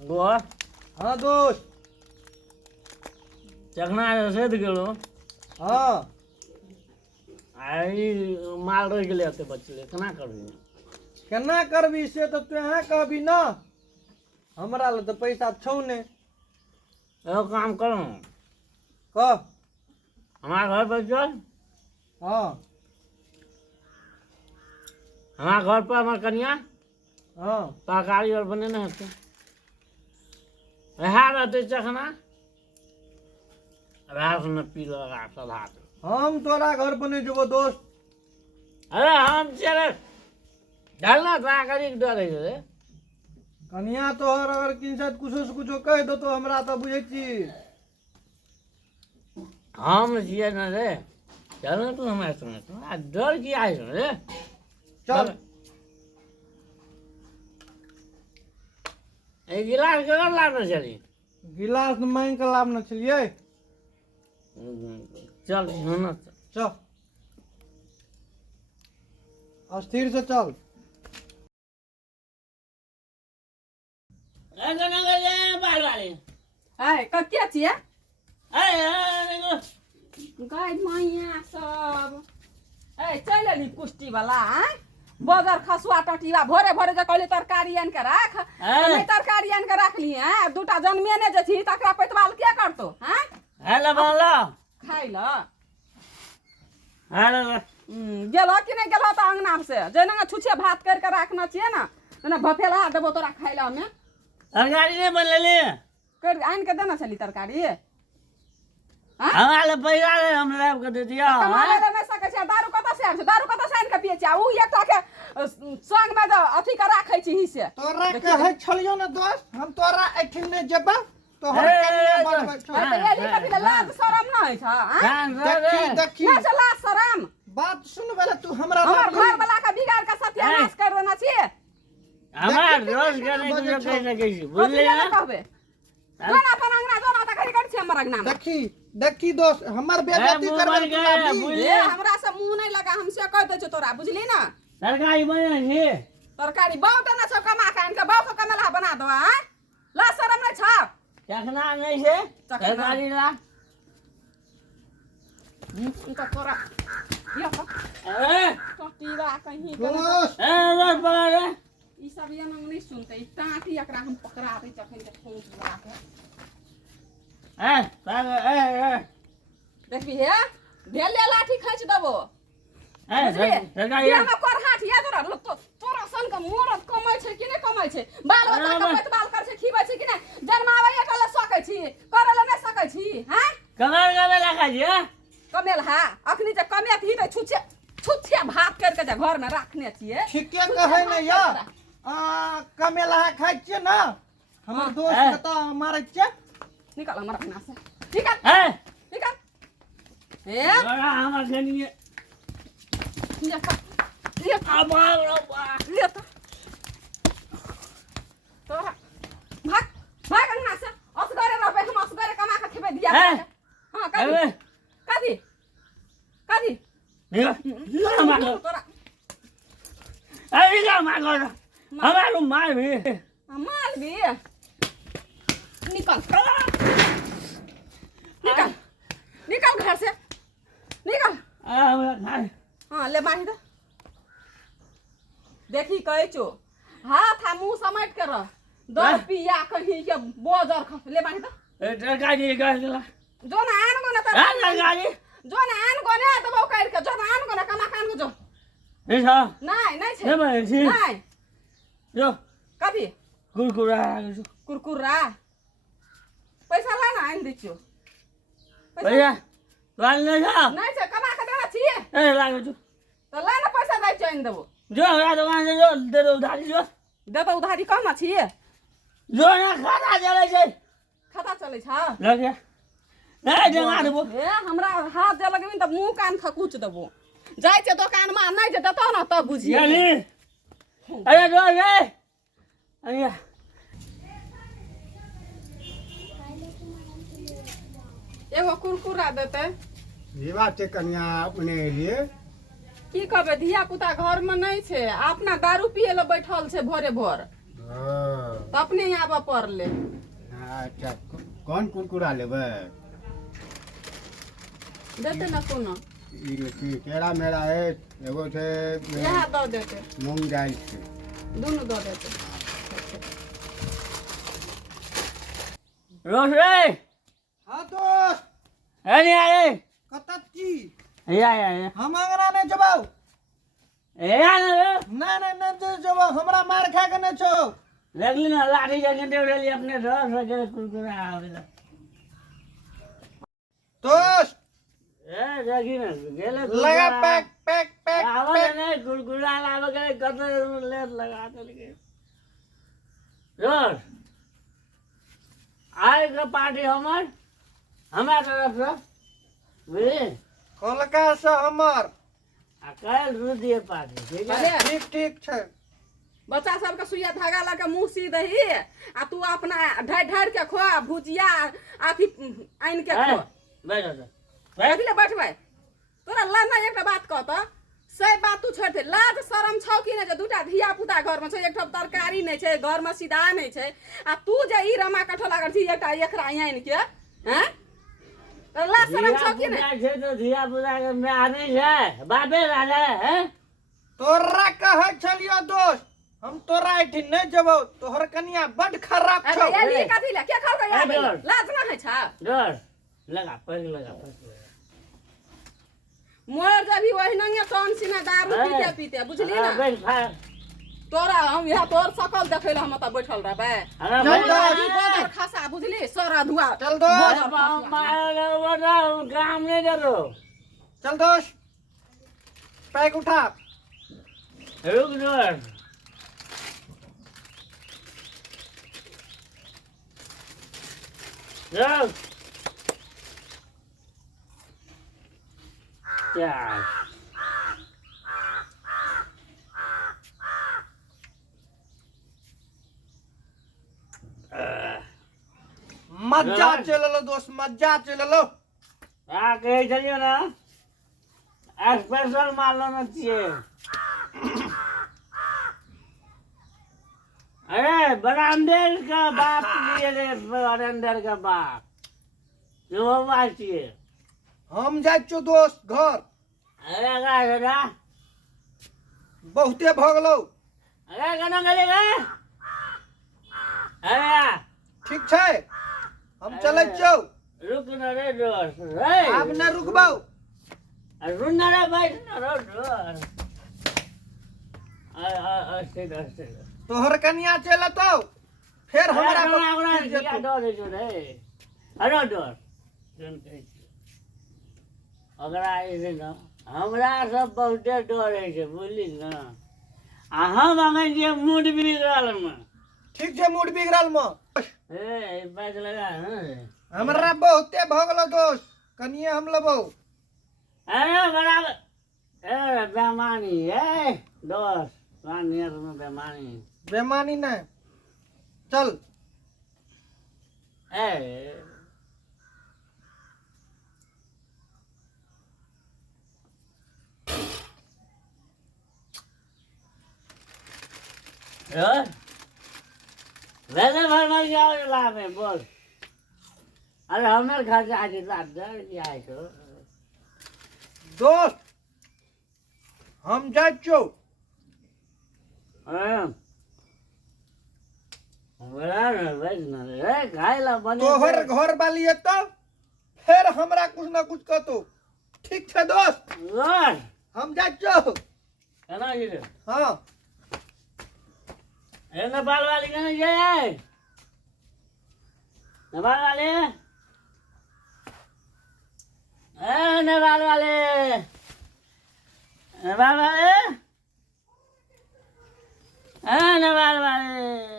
गोवा हाँ दोस्त चखना सेध गेलो हाँ आई माल रह गेले एते बचले केना करबी केना करबी से तो तू यहाँ कहबी ना हमरा ले तो पैसा छौ ने एगो काम करो कह हमारा घर पर चल हाँ हमारा घर पर हमार कन्या हाँ तरकारी और बने ना हते रहा रहते चखना रहा सुन पी लगा सधा हम तोरा घर बने जबो दोस्त अरे हम चले डालना तरकारी के डरे रे कनिया तोहर अगर किनसे कुछो से कुछो कह दो तो हमरा तो बुझे छी हम जिए न रे चल ना तू हमारे संग डर की आए रे चल एक गिलास कर लाना चली गिलास मांग के लाबना चलिए चल ना चल अस्थिर से चल बाल वाले आय कत्या छियै अरे गाय मैया सब ए चल एली कुश्ती वाला आय बगर खसुआ टटिया भोरे भोरे जे कहली तरकारी आन के राख नहीं तरकारी आन के राखली हैं दूटा जन्मे ने जे छी तकरा पैतवाल के करतो हैं हेलो बोलो खाइ ल हेलो गेलो कि नहीं गेलो त अंगना से जेना छुछे भात कर के राखना छियै ना ना भफेला देबो तोरा खाइ ल हमें तरकारी नहीं बनले कर आन के देना चली तरकारी हमारे पैसा ले हम लाभ कर दे दिया कमाले नहीं सकै छै दारू कतऽ से आबै छै दारू कतऽ से आनि के पियै छै उ एकटा के संग में अथी के राखै छी ही से तोरा कहै छलियो ना दोस्त हम तोरा एठिन ने जेबा तोहर कनिया बनबै छौ त एली कथि ले लाज शरम न होइ छ देखी देखी ना से लाज शरम बात सुन बेला तू हमरा हमर घर वाला के बिगाड़ के सत्यानाश कर देना छी हमारा रोज करने को जो कह सके छी बुझले ना कहबे जोना अपन अंगना जोना त खरी कर छी हमर अंगना देखी देखी दोस्त हमर बेइज्जती करबे तू ए हमरा से मुंह नहीं लगा हमसे कह दे छ तोरा बुझली ना तरकारी बने छी तरकारी बाउ देना छ कमा के आनि के बाउ के कमेला बना दो हैं लाज शरम नहीं छ चखना नहीं से तरकारी ला उनका तोरा ये तो अरे टटीवा कहीं दोस्त ए रोज पकड़ ई सब ये नहीं सुनते ई टाटी एकरा हम पकड़ा दे जखन के ठोक बुला के ए देखबी हे ढेले लाठी खींच देबो तरकारी ये हम कर हाथ ये तोरा लोग तो तोरा सन के मोरत कमाई छै कि नहीं कमाई छै बाल बच्चा के पेटबाल कर छै खीबै छै कि नहीं जन्मावे एक ले सकै छी करे ले नहीं सकै छी हैं कमर कमर लगा जी कमेल हा अखनी जे कमे थी त छुछे छुछे भात कर के जे घर में रखने छिए ठीके कहै ने या कमेला खाइ छियै ना हमर दोस्त के त मारै छियै निकल हमर अपना से निकल निकल ए हमार खनिए ये अब ले तो तोरा भाग भाग अंगना से असगरे रहबे हम असगरे कमा के खेबे दिया हां कथी कथी निकल मारो तोरा अरे निकल मारो हमारे मार भी माल भी निकल निकल निकल घर से निकल हाँ ले बांध दे देखी कहे छो हाथ आ मुंह समेट के रह दर पिया कहीं के बोजर ख ले बांध दे तरकारी कर दिला जो ना आन गो ना तरकारी जो ना आन गो ने तो कर के जो ना आन गो ना कमा कान गो जो ए छ नहीं छे नहीं जो कथी कुरकुरा कुरकुरा पैसा ला ना आन दियो भैया लाल नहीं छे कमा के देना छिए ए लागो जो तो ला ना पैसा दे चैन देबो जो हमरा दुकान से जो दे दो उधारी जो दे तो उधारी कहना छिए जो ना खाता चले छै खाता चले छ लग गया नहीं जमा देबो ए हमरा हाथ दे लगबी त मुंह कान खकुच देबो जाय छै दुकान में नहीं जे देतो ना तब बुझिए यानी अरे जो रे अरे एगो कुरकुरा देते ये बात छै कनिया अपने लिए की कहबे धिया पुता घर में नहीं छे अपना दारू पिए ले बैठल छे भोरे भोर हाँ, तो अपने यहाँ पर पढ़ ले अच्छा कौन कुरकुरा लेबै देते ना कोनो ई केरा मेरा है एगो छै यहाँ दो देते मूंग दालि छै दोनों दो देते रोश रे हाँ दोस्त है नहीं आए कतऽ छी या हम अंगना नहीं जबाऊ या ना रे नहीं जबाऊ हमरा मार खा के नहीं छो लगली ना लाठी जगह दे रही अपने रस वगैरह कुरकुरा आवेला दोस्त ए जगी ना गेले लगा पैक पैक पैक आवाज नहीं कुरकुरा लावे के कत ले लगा के रोश आए का पार्टी हमार तरफ से बुझली कोलका से हमर आ काल्हि रू दिए पार्टी ठीक है अरे ठीक ठीक छै बच्चा सबके सुइया धागा लगा मुँह सी दही आ तू अपना ढाई ढाई के खो भुजिया अथी आइन के खो बैठ जा कथी ले बैठबै तोरा ला ना एकटा बात कह त सही बात तू छोड़ दे लाज शरम छौ कि नै जे दूटा धिया पुता घर में छै एकठो तरकारी नै छै घर में सीधा नै छै आ तू जे ई रमा कठो लागल छी एकटा एकरा आइन के हैं तो लाज शरम छौ कि नै छै तो धिया पुता के मारे छै बापे राजा है तोरा कहै छलियो दोस्त हम तोरा एठी नहीं जबाऊ तोहर कनिया बड खराब छौ अरे ये कथी ले के खल गया अरे लाज ना है छा डर लगा पैग लगा मोर जभी वही नंगे कौन सी ना दारू पीते पीते बुझली ना बैठ खा तोरा हम यहाँ तोर सकल देखे ला हम त बैठल रहबे अरे चल ई गोबर खसा बुझली सरा धुआ चल दोस्त काम नहीं करो चल दोस्त पैक उठा रुक डर रुक क्या मजा चललो दोस्त मजा चललो आ कहे चलियो ना स्पेशल माल लेना चाहिए अरे बरामदेर का बाप लिए रे बरामदेर का बाप जो बात चाहिए हम जाइ छो दोस्त घर अरे का दादा बहुते भ गेलौ अरे कना गलेगा अरे ठीक छै हम चलै छियौ रुक न रे दोस्त रे आब न रुकबौ रुक न रे बैठ न रे दोस्त अस्ते तोहर कनिया चल तो फिर हमरा क्या डर है जो रे अरे डर अगर आए ना हमरा सब बहुते डर है बुझली ना आ हम अगर जे मूड बिगड़ल में ठीक छै मूड बिगड़ल में ए बात लगा हमरा बहुते भ गेलौ दोस्त कनिया हम लेबौ अरे बराबर ए बेमानी है दोस्त नियर में बेमानी बेमानी नहीं चल ए वैसे भर जाओ लाभ है बोल अरे हमें खर्चा आज लाभ दर क्या है तो दोस्त हम जाइ छौ तोहर घर वाली तो फिर हमरा कुछ ना कुछ कहतो ठीक छै दोस्त हम जाइ छौ हाँ नेपाल वाली कहाँ जाए नेपाल वाले नेपाल वाले नेपाल वाले नेपाल वाले